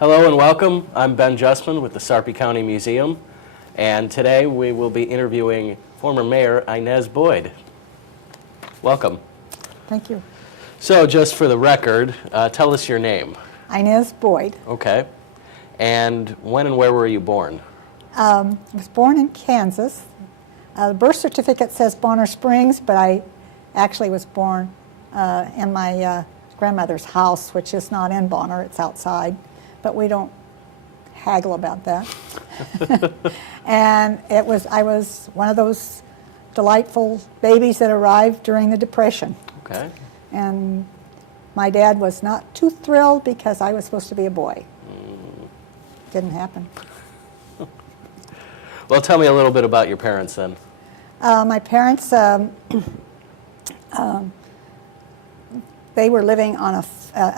Hello and welcome. I'm Ben Justman with the Sarpy County Museum, and today we will be interviewing former Mayor Inez Boyd. Welcome. Thank you. So just for the record, tell us your name. Inez Boyd. Okay. And when and where were you born? I was born in Kansas. The birth certificate says Bonner Springs, but I actually was born in my grandmother's house, which is not in Bonner, it's outside, but we don't haggle about that. And I was one of those delightful babies that arrived during the Depression. Okay. And my dad was not too thrilled because I was supposed to be a boy. Didn't happen. Well, tell me a little bit about your parents then. My parents, they were living on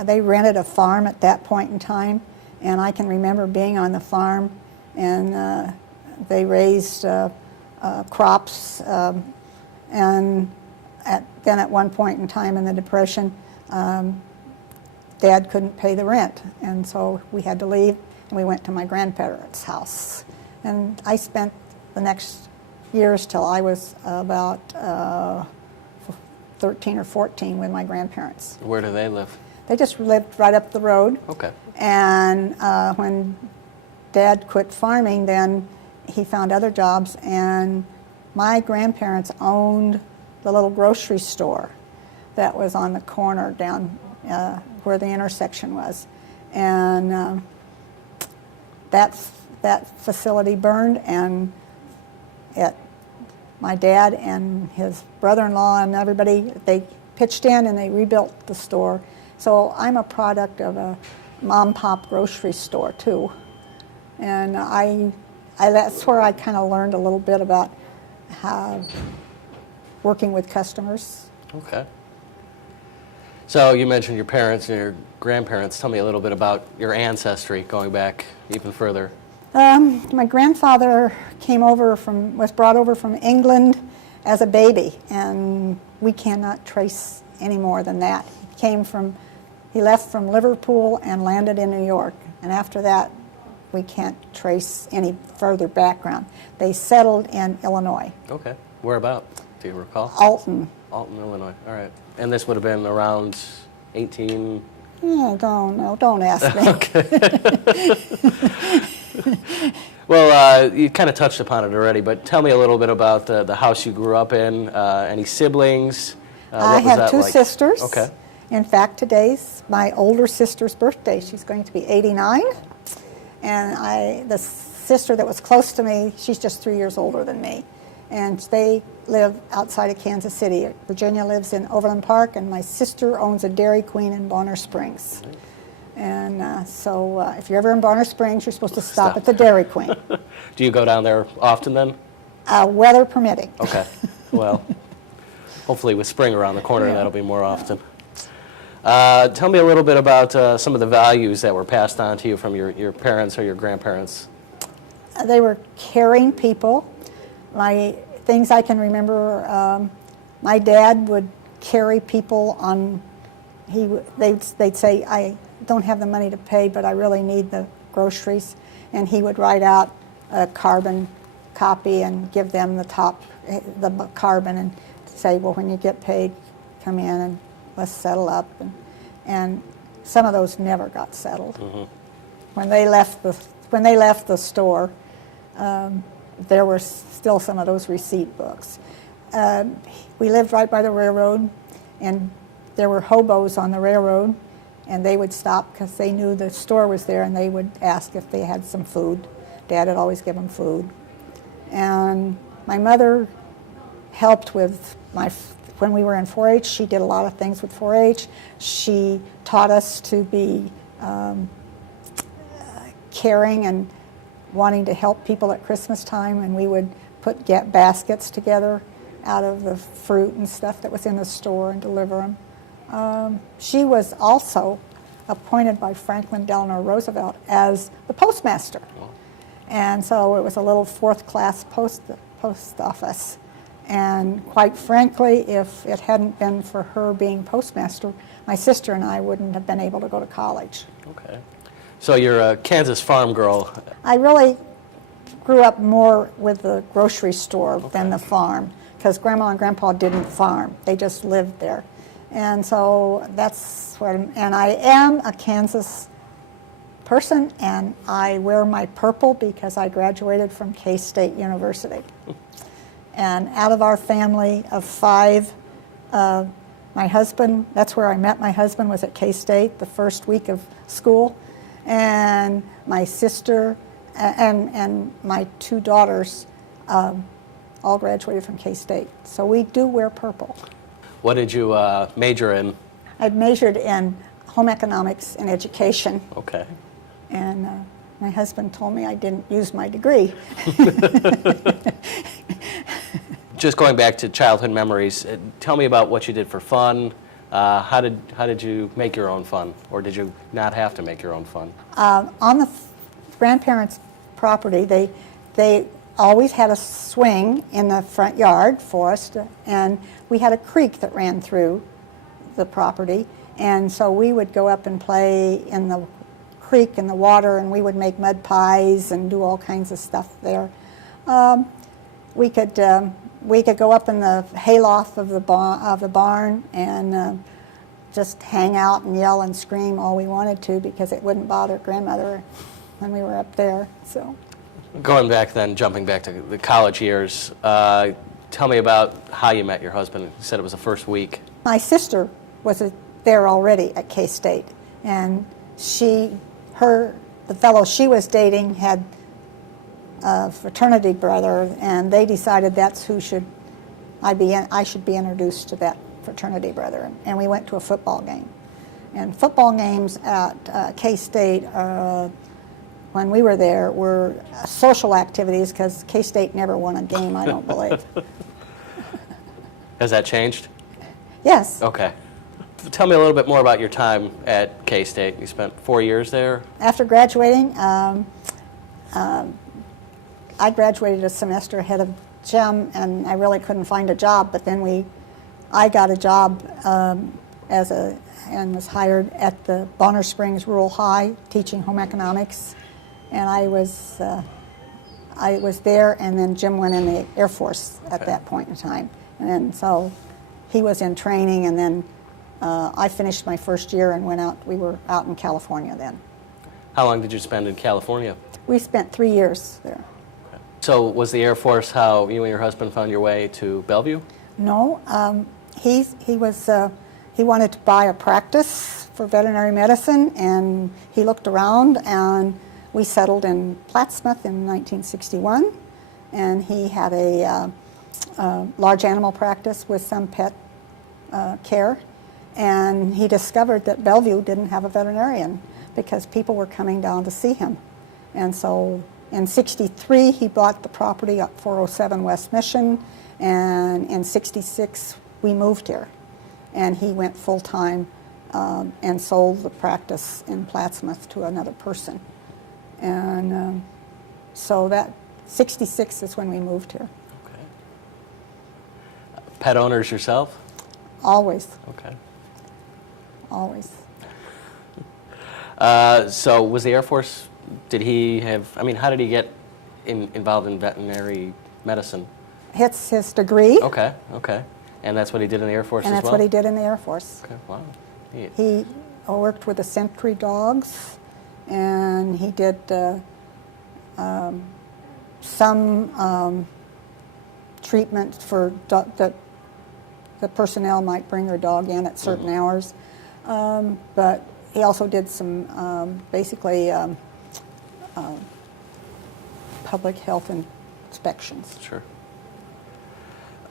they rented a farm at that point in time, and I can remember being on the farm, and they raised crops, and then at one point in time in the Depression, Dad couldn't pay the rent, and so we had to leave, and we went to my grandparents' house. And I spent the next years till I was about 13 or 14 with my grandparents. Where do they live? They just lived right up the road. Okay. And when Dad quit farming, then he found other jobs, and my grandparents owned the little grocery store that was on the corner down where the intersection was. And that facility burned, and my dad and his brother-in-law and everybody, they pitched in and they rebuilt the store. So I'm a product of a mom-pop grocery store too. And that's where I kind of learned a little bit about how working with customers. Okay. So you mentioned your parents and your grandparents. Tell me a little bit about your ancestry, going back even further. My grandfather was brought over from England as a baby, and we cannot trace any more than that. He left from Liverpool and landed in New York, and after that, we can't trace any further background. They settled in Illinois. Okay. Where about? Do you recall? Alton. Alton, Illinois. All right. And this would have been around 18... Don't ask me. Okay. Well, you kind of touched upon it already, but tell me a little bit about the house you grew up in. Any siblings? I have two sisters. Okay. In fact, today's my older sister's birthday. She's going to be 89. And the sister that was close to me, she's just 3 years older than me. And they live outside of Kansas City. Virginia lives in Overland Park, and my sister owns a Dairy Queen in Bonner Springs. And so if you're ever in Bonner Springs, you're supposed to stop at the Dairy Queen. Do you go down there often then? Weather permitting. Okay. Well, hopefully with spring around the corner, that'll be more often. Tell me a little bit about some of the values that were passed on to you from your parents or your grandparents. They were caring people. Things I can remember, my dad would carry people on, they'd say, I don't have the money to pay, but I really need the groceries. And he would write out a carbon copy and give them the carbon and say, well, when you get paid, come in and let's settle up. And some of those never got settled. Mm-hmm. When they left the store, there were still some of those receipt books. We lived right by the railroad, and there were hobos on the railroad, and they would stop because they knew the store was there, and they would ask if they had some food. Dad would always give them food. And my mother helped with when we were in 4-H, she did a lot of things with 4-H. She taught us to be caring and wanting to help people at Christmas time, and we would put baskets together out of the fruit and stuff that was in the store and deliver them. She was also appointed by Franklin Delano Roosevelt as the postmaster. And so it was a little fourth-class post office. And quite frankly, if it hadn't been for her being postmaster, my sister and I wouldn't have been able to go to college. Okay. So you're a Kansas farm girl. I really grew up more with the grocery store than the farm, because Grandma and Grandpa didn't farm. They just lived there. And so that's what, and I am a Kansas person, and I wear my purple because I graduated from K-State University. And out of our family of 5, my husband, that's where I met my husband, was at K-State the first week of school. And my sister and my 2 daughters all graduated from K-State. So we do wear purple. What did you major in? I'd majored in home economics and education. Okay. And my husband told me I didn't use my degree. Just going back to childhood memories, tell me about what you did for fun. How did you make your own fun, or did you not have to make your own fun? On the grandparents' property, they always had a swing in the front yard for us, and we had a creek that ran through the property, and so we would go up and play in the creek in the water, and we would make mud pies and do all kinds of stuff there. We could go up in the hayloft of the barn and just hang out and yell and scream all we wanted to, because it wouldn't bother grandmother when we were up there. So, going back then, jumping back to the college years, tell me about how you met your husband. You said it was the first week. my sister was there already at K-State, and the fellow she was dating had a fraternity brother, and they decided that's who I should be introduced to that fraternity brother, and we went to a football game. And football games at K-State, when we were there, were social activities, because K-State never won a game, I don't believe. Has that changed? Yes. Okay. Tell me a little bit more about your time at K-State. You spent 4 years there. After graduating, I graduated a semester ahead of Jim, and I really couldn't find a job. But then I got a job and was hired at the Bonner Springs Rural High, teaching home economics, and I was there. And then Jim went in the Air Force at that point in time, and then so he was in training, and then I finished my first year and went out. We were out in California then. How long did you spend in California? We spent 3 years there. So was the Air Force how you and your husband found your way to Bellevue? No, he wanted to buy a practice for veterinary medicine, and he looked around, and we settled in Plattsmouth in 1961, and he had a large animal practice with some pet care, and he discovered that Bellevue didn't have a veterinarian because people were coming down to see him. And so in '63, he bought the property at 407 West Mission, and in '66, we moved here. And he went full-time and sold the practice in Plattsmouth to another person. And so that '66 is when we moved here. Okay. Pet owners yourself? Always, Okay. always. So was the Air Force, how did he get involved in veterinary medicine? It's his degree, Okay. And that's what he did in the Air Force and as that's well? what he did in the Air Force. Okay, wow. Neat. He worked with the sentry dogs, and he did some treatment for that the personnel might bring their dog in at certain hours. But he also did some public health inspections. Sure.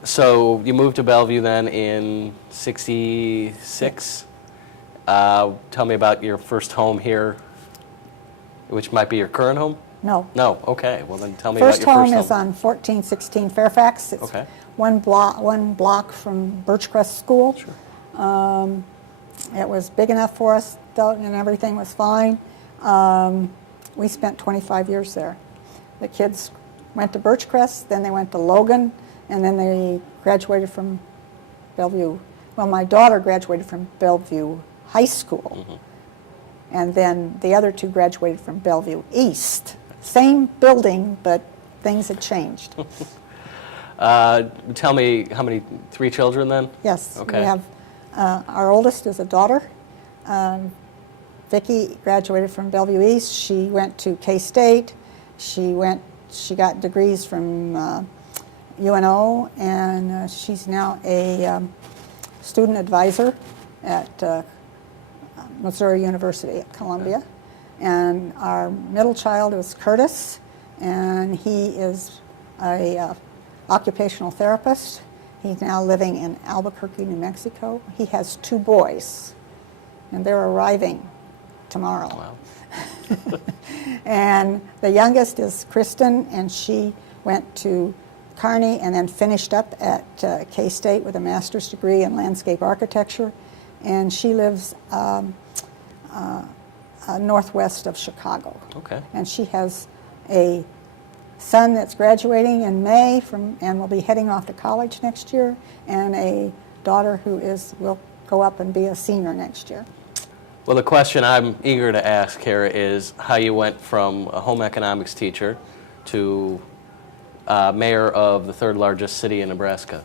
So you moved to Bellevue then in '66. Tell me about your first home here, which might be your current home? No. No, okay. Well, then tell me about First your home first is on 1416 Fairfax. It's Okay. one block from Birchcrest School. Sure. It was big enough for us, though, and everything was fine. We spent 25 years there. The kids went to Birchcrest, then they went to Logan, and then they graduated from Bellevue. Well, my daughter graduated from Bellevue High School. And then the other two graduated from Bellevue East. Same building, but things had changed. Tell me, how many, 3 children then? Yes, Okay. we have, our oldest is a daughter. Vicki graduated from Bellevue East. She went to K-State. She got degrees from UNO, and she's now a student advisor at Missouri University at Columbia. And our middle child is Curtis, and he is a occupational therapist. He's now living in Albuquerque, New Mexico. He has 2 boys, and they're arriving tomorrow. Wow. And the youngest is Kristen, and she went to Kearney and then finished up at K-State with a master's degree in landscape architecture. And she lives northwest of Chicago. Okay. And she has a son that's graduating in May and will be heading off to college next year, and a daughter who will go up and be a senior next year. Well, the question I'm eager to ask, Kara, is how you went from a home economics teacher to mayor of the 3rd largest city in Nebraska.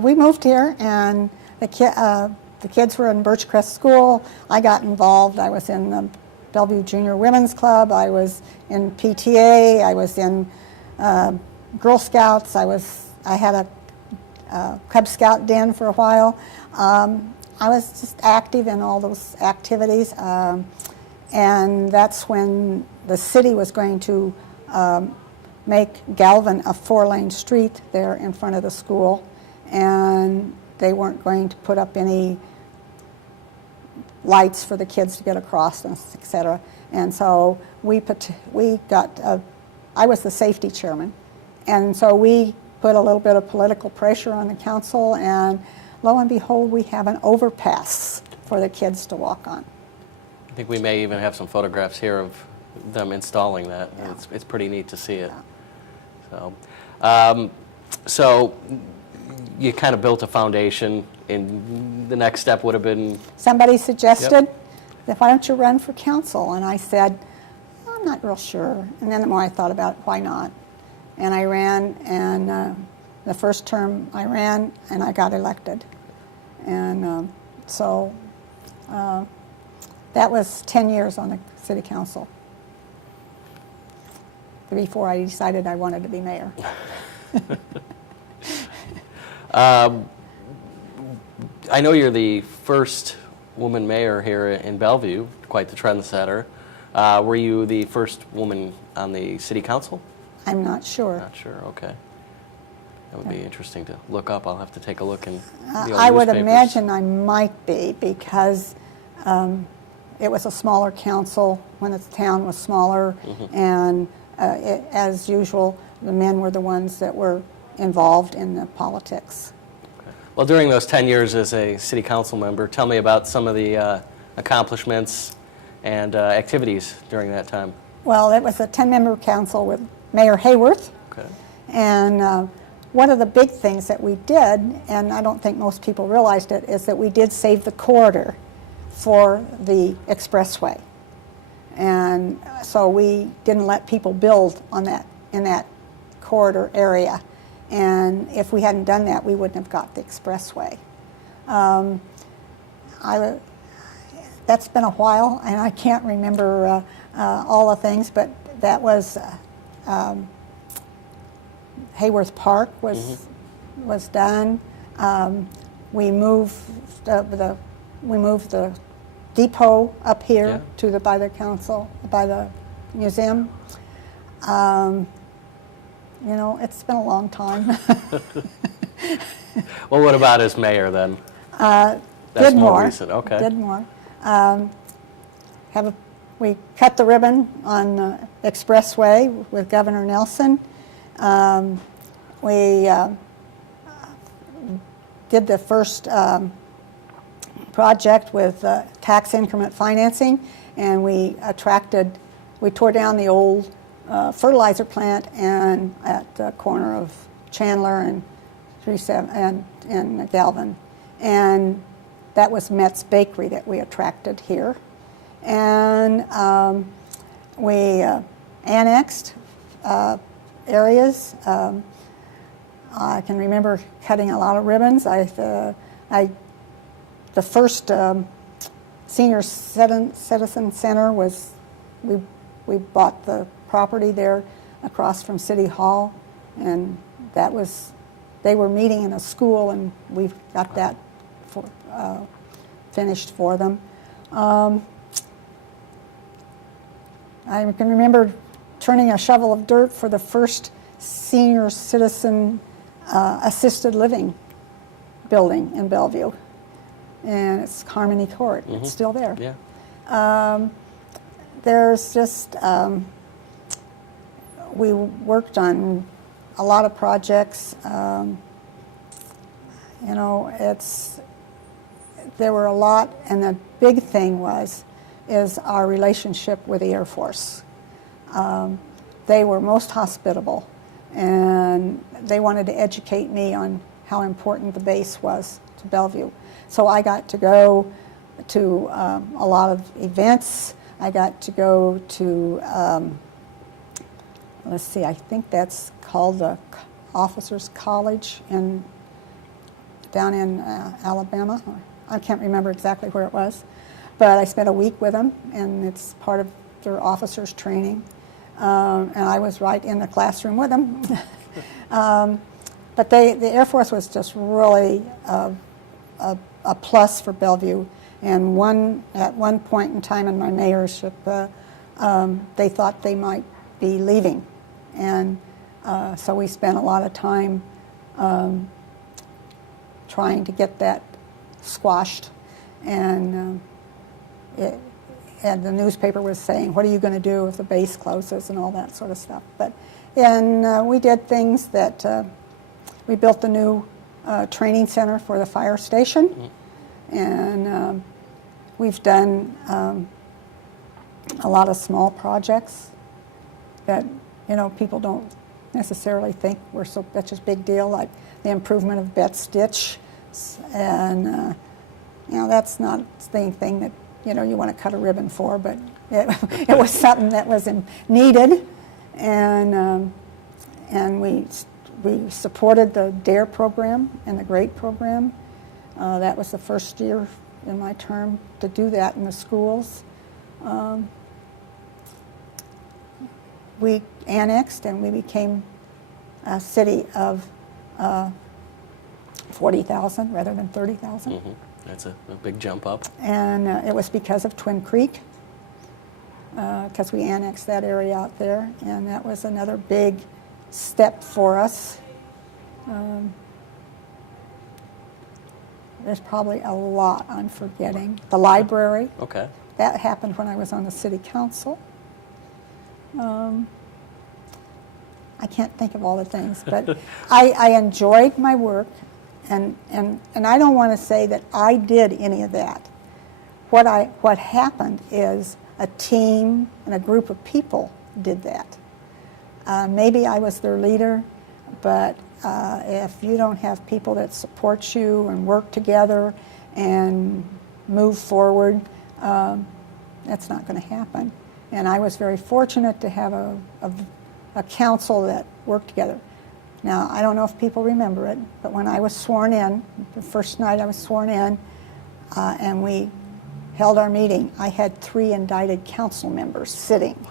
We moved here, and the kids were in Birchcrest School. I got involved. I was in the Bellevue Junior Women's Club. I was in PTA. I was in Girl Scouts. I had a Cub Scout den for a while. I was just active in all those activities, and that's when the city was going to make Galvin a 4-lane street there in front of the school, and they weren't going to put up any lights for the kids to get across, etc. And so I was the safety chairman, and so we put a little bit of political pressure on the council, and lo and behold, we have an overpass for the kids to walk on. I think we may even have some photographs here of them installing that. Yeah. It's pretty neat to see it. Yeah. So you kind of built a foundation, and the next step would have been... Somebody suggested that, why don't you run for council? And I said, I'm not real sure. And then the more I thought about it, why not? And I ran, and the first term I ran, and I got elected. And so that was 10 years on the city council before I decided I wanted to be mayor. I know you're the first woman mayor here in Bellevue, quite the trendsetter. Were you the first woman on the city council? I'm not sure. Not sure, okay. That would be interesting to look up. I'll have to take a look in the old I would newspapers. imagine I might be, because it was a smaller council when the town was smaller, and as usual, the men were the ones that were involved in the politics. Well, during those 10 years as a city council member, tell me about some of the accomplishments and activities during that time. Well, it was a 10-member council with Mayor Hayworth, Okay. and one of the big things that we did, and I don't think most people realized it, is that we did save the corridor for the expressway. And so we didn't let people build on in that corridor area. And if we hadn't done that, we wouldn't have got the expressway. That's been a while, and I can't remember all the things, but that was Hayworth Park was done. We moved the depot up here to by the museum. You know, it's been a long time. Well, what about as mayor then? That's Did more more. recent. Okay. Did more. We cut the ribbon on Expressway with Governor Nelson. We did the first project with tax increment financing, and we tore down the old fertilizer plant and at the corner of Chandler and 37 and Galvin, and that was Met's Bakery that we attracted here. And we annexed areas. I can remember cutting a lot of ribbons. The first senior citizen center was, we bought the property there across from City Hall, and that was, they were meeting in a school, and we got that finished for them. I can remember turning a shovel of dirt for the first senior citizen assisted living building in Bellevue, and it's Harmony Court. It's still there. Yeah. There's just, we worked on a lot of projects. You know, there were a lot, and the big thing is our relationship with the Air Force. They were most hospitable, and they wanted to educate me on how important the base was to Bellevue. So I got to go to a lot of events. I got to go to, let's see, I think that's called the Officers College down in Alabama. I can't remember exactly where it was, but I spent a week with them, and it's part of their officers training. And I was right in the classroom with them. But the Air Force was just really a plus for Bellevue. And at one point in time in my mayorship, they thought they might be leaving. And so we spent a lot of time trying to get that squashed. And the newspaper was saying, what are you going to do if the base closes and all that sort of stuff. And we did things that, we built the new training center for the fire station. And we've done a lot of small projects that, you know, people don't necessarily think were such a big deal, like the improvement of Betts Ditch. And, you know, that's not the thing that, you know, you want to cut a ribbon for, but it was something that was needed. And we supported the DARE program and the GREAT program. That was the first year in my term to do that in the schools. We annexed, and we became a city of 40,000 rather than 30,000. Mm-hmm. That's a big jump up. And it was because of Twin Creek, because we annexed that area out there, and that was another big step for us. There's probably a lot I'm forgetting. The library. Okay. That happened when I was on the city council. I can't think of all the things, but I enjoyed my work, and I don't want to say that I did any of that. What happened is a team and a group of people did that. Maybe I was their leader, but if you don't have people that support you and work together and move forward, that's not going to happen. And I was very fortunate to have a council that worked together. Now, I don't know if people remember it, but when I was sworn in, the first night I was sworn in, and we held our meeting, I had 3 indicted council members sitting.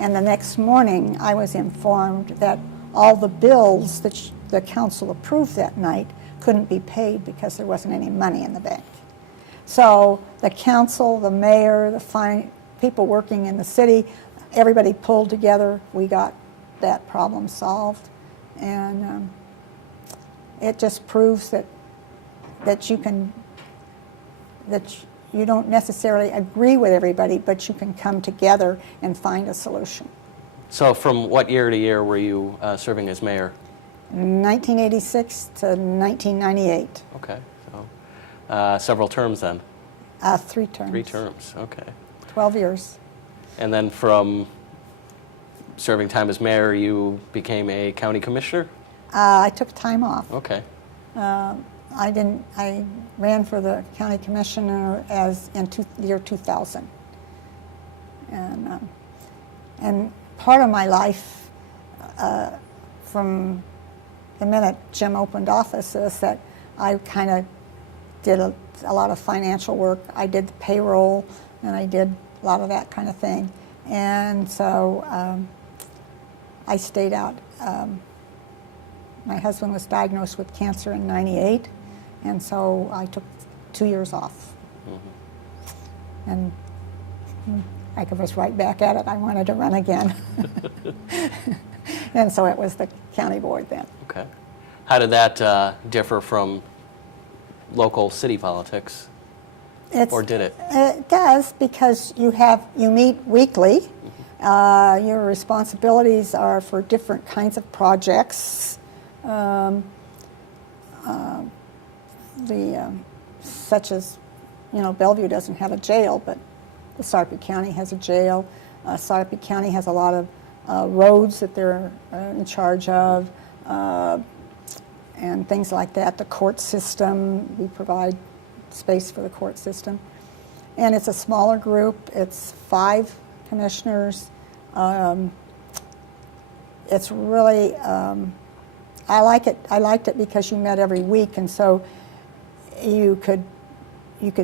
And the next morning, I was informed that all the bills that the council approved that night couldn't be paid because there wasn't any money in the bank. So the council, the mayor, the people working in the city, everybody pulled together. We got that problem solved. And it just proves that you don't necessarily agree with everybody, but you can come together and find a solution. So from what year to year were you serving as mayor? 1986 to 1998. Okay, so several terms then? 3 terms. 3 terms, okay. 12 years. And then from serving time as mayor, you became a county commissioner? I took time off. Okay. I ran for the county commissioner in year 2000. And part of my life, from the minute Jim opened office, is that I kind of did a lot of financial work. I did the payroll, and I did a lot of that kind of thing. And so I stayed out. My husband was diagnosed with cancer in '98, and so I took 2 years off. Mm-hmm. And I was right back at it. I wanted to run again. And so it was the county board then. Okay. How did that differ from local city politics? Or did it? It does, because you meet weekly. Mm-hmm. Your responsibilities are for different kinds of projects. Such as, Bellevue doesn't have a jail, but the Sarpy County has a jail. Sarpy County has a lot of roads that they're in charge of, and things like that. The court system, we provide space for the court system. And it's a smaller group. It's 5 commissioners. It's really, I like it. I liked it because you met every week, and so you could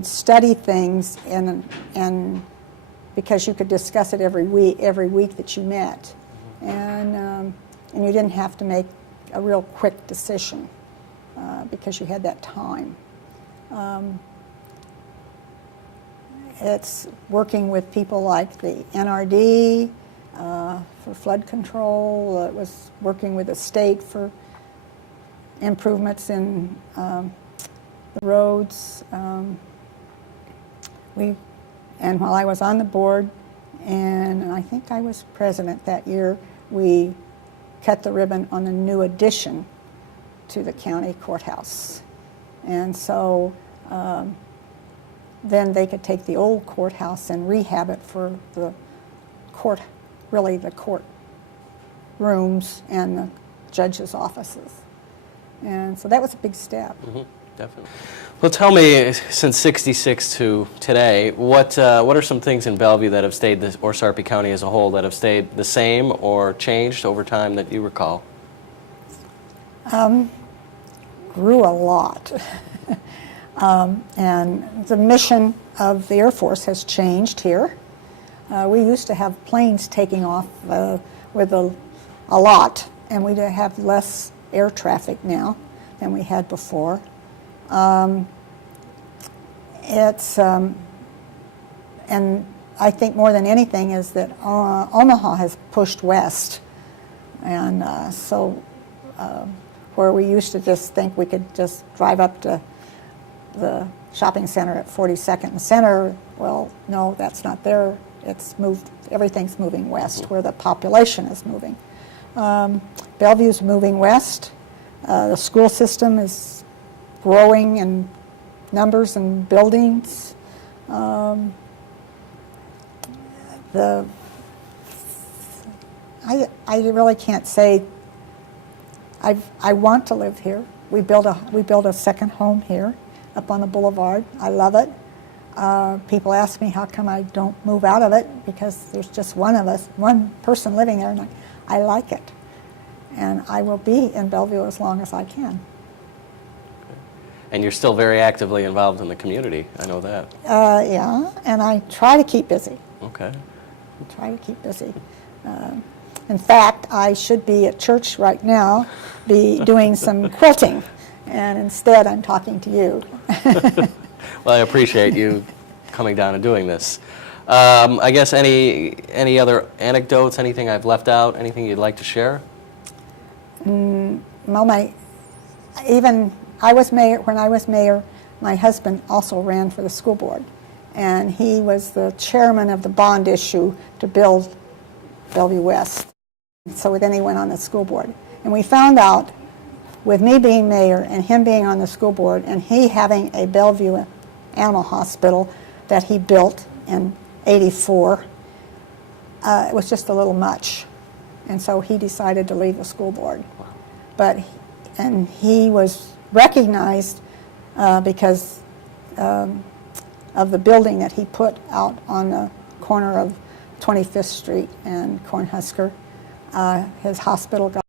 study things, and because you could discuss it every week that you met, and you didn't have to make a real quick decision because you had that time. It's working with people like the NRD for flood control. It was working with the state for improvements in the roads. And while I was on the board, and I think I was president that year, we cut the ribbon on the new addition to the county courthouse. And so then they could take the old courthouse and rehab it for the court, really the court rooms and the judges' offices. And so that was a big step. Mm-hmm, definitely. Well, tell me, since '66 to today, what are some things in Bellevue that have stayed, or Sarpy County as a whole, that have stayed the same or changed over time that you recall? Grew a lot. And the mission of the Air Force has changed here. We used to have planes taking off with a lot, and we have less air traffic now than we had before. And I think more than anything is that Omaha has pushed west, and where we used to just think we could just drive up to the shopping center at 42nd and Center, well, no, that's not there. It's moved. Everything's moving west, where the population is moving. Bellevue's moving west. The school system is growing in numbers and buildings. I really can't say. I want to live here. We built a second home here, up on the boulevard. I love it. People ask me how come I don't move out of it, because there's just one person living there, and I like it. And I will be in Bellevue as long as I can. And you're still very actively involved in the community, I know that. Yeah, and I try to keep busy. Okay. I try to keep busy. In fact, I should be at church right now, be doing some quilting, and instead I'm talking to you. Well, I appreciate you coming down and doing this. I guess any other anecdotes, anything I've left out, anything you'd like to share? Well, when I was mayor, my husband also ran for the school board, and he was the chairman of the bond issue to build Bellevue West. So then he went on the school board. And we found out, with me being mayor and him being on the school board and he having a Bellevue Animal Hospital that he built in '84, it was just a little much. And so he decided to leave the school board. And he was recognized because of the building that he put out on the corner of 25th Street and Cornhusker. His hospital got